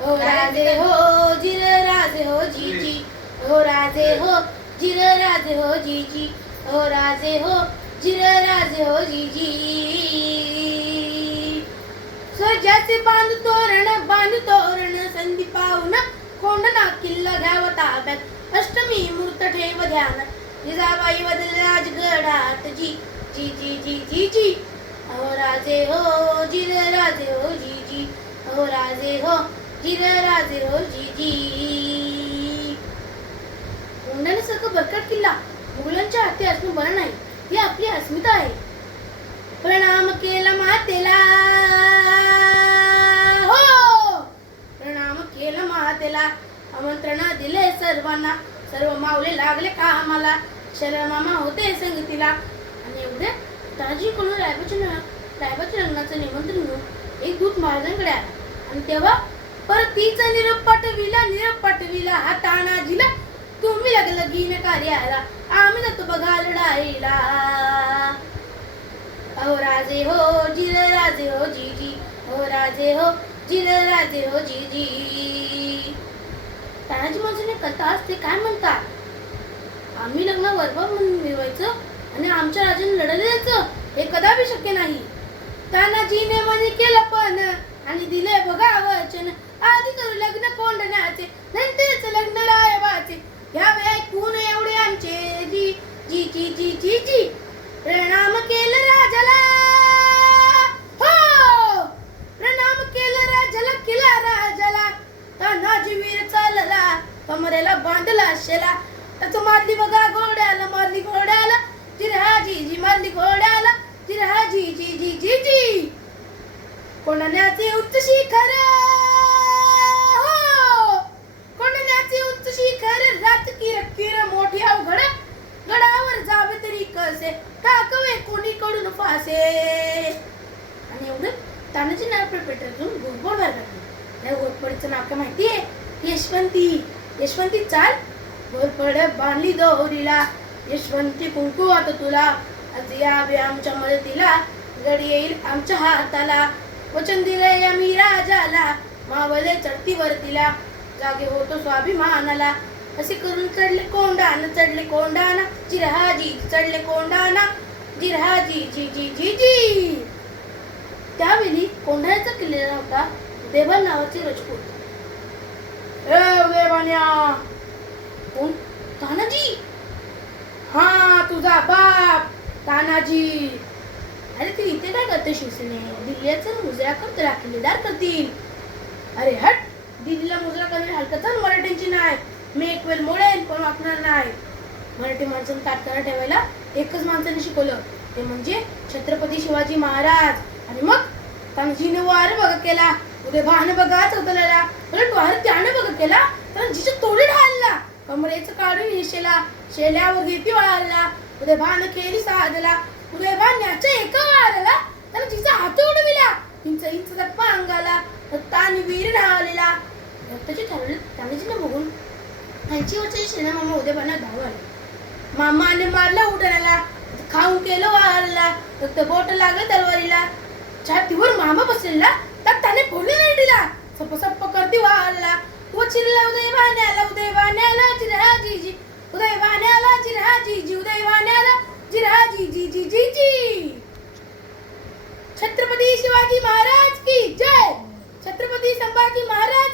ओ राजे हो जिर राजे हो जीजी, ओ राजे हो जिर राजे हो जीजी, ओ राजे हो जिर राजे हो जीजी. स्वजाचे बांध तोरण संधी पाहून कोंडना किल्ला घ्यावा ताब्यात, अष्टमी मूर्त ठेव ध्यान, जिजाबाई बदल राजगडात जी जी जी जी जी जी. ओ राजे हो जिर राजे हो जीजी, ओ राजे हो जिर राजे हो जीजी. कोंढाण्यासारखं बरकट किल्ला मुघलांच्या हाती असणं बरं नाही, ती आपली अस्मिता आहे. प्रणाम केला मातेला, हो प्रणाम केला मातेला, आमंत्रण दिले सर्वांना, सर्व माऊले लागले कामाला, शरमामा होते संगतीला. आणि एवढे ताजी कोण रायबाच्या लग्नाचं निमंत्रण घेऊन एक दूत महाराजांकडे आला. आणि तेव्हा परतीचा निरोप पाठविला हा तानाजीला, तुम्ही लगीन कार्याला, आम्ही जातो बघा लढाईला. ओ राजे हो जिर राजे हो जीजी, ओ राजे हो जिर राजे हो जीजी. तानाजी मांजूने कथा असते काय म्हणतात, आम्ही लग्न वैभव म्हणून मिळवायचं आणि आमच्या राजाने लढायला द्यायचं हे कदापि शक्य नाही. तानाजीने मनी केलं पण आणि दिले बघा वचन, आधी करू लग्न कोंढण्याचे नंतरच लग्न रायबाचे, घ्यावे ऐकून एवढे आमचे जी जी जी जी जी जी. प्रणाम केलं राजाला, हो प्रणाम केलं राजाला, केला राजाला. तानाजी वीर चालला, कमरेला बांधला शेला, त्याचं मारली बघा घोड्याला, जिरहा जी जी मारली घोड्याला, जिरहा जी जी जी जी जी. कोंढाण्याचे उच्च शिखर, हो कोंढाण्याचे उच्च शिखर, रात किर मोठी अवघड, गडावर जावे तरी कसे, टाकवे कोणीकडून फासे. आणि एवढं तानाजी नाव पेटवून घोरपड बाहेर काढली. त्या घोरपडीचं नाव काय माहितीये, यशवंती चाल घोरपड बांधली दोरीला, यशवंती कुंकू आता तुला, आज यावे आमच्या मदतीला, गडी येईल आमच्या हाताला, वचन दिले आम्ही राजाला, मावले चढती वरतीला, जागे होतो स्वाभिमानाला. असे करून चढले कोंढाणा, जिरहाजी चढले कोंढाणा, जिरहाजी जी जी जी जी. त्यावेळी कोंढाण्याचा किल्ला होता देवान नावाचे राजपूत. देवान्या कोण? तानाजी. हा तुझा बाप तानाजी. अरे तू इथे काय करते शिवसेने, दिल्लीचा मुजरा कर तुला किल्लेदार करतील. अरे हट, दिल्लीला मुजरा करणे हलकत मराठ्यांची नाही, मी एक वेळ मोडेन पण वापरणार नाही. मराठी माणसांना ताटकारा ठेवायला एकच माणसाने शिकवलं, ते म्हणजे छत्रपती शिवाजी महाराज. आणि मग तानाजीने वार बघा केला, उद्या भान बघा चौथल्याला, उलट वार त्याने बघा केला तर जिच्या तोडी ढालला, कमरेचं काढून हिशेला, शेल्यावर घेती वाळला, उद्या भान केली साधला, उद्या भान्याच्या एका वाळाला त्याला जिचा हात उडविला, इंच जप्पा अंगाला, रक्ताने वीर ढावलेला. रक्ताची ठरवले तानाजीने बघून 80 वर्षाची शेणा मामा उद्या भाना धाव आले. मामाने मारला उडाला, खाऊन केलं वारला, फक्त बोट लागलं तलवारीला, छातीवर मामा बसलेला तर त्याने फोडली नाही दिला, सप्प करती वारला, तो चिरला उदय वाण्याला जिरहा जी जी, उदय वाण्याला जिरहा जी जी, उदय वाण्याला जिरहा जी जी जी जी जी. छत्रपती शिवाजी महाराज की जय, छत्रपती संभाजी महाराज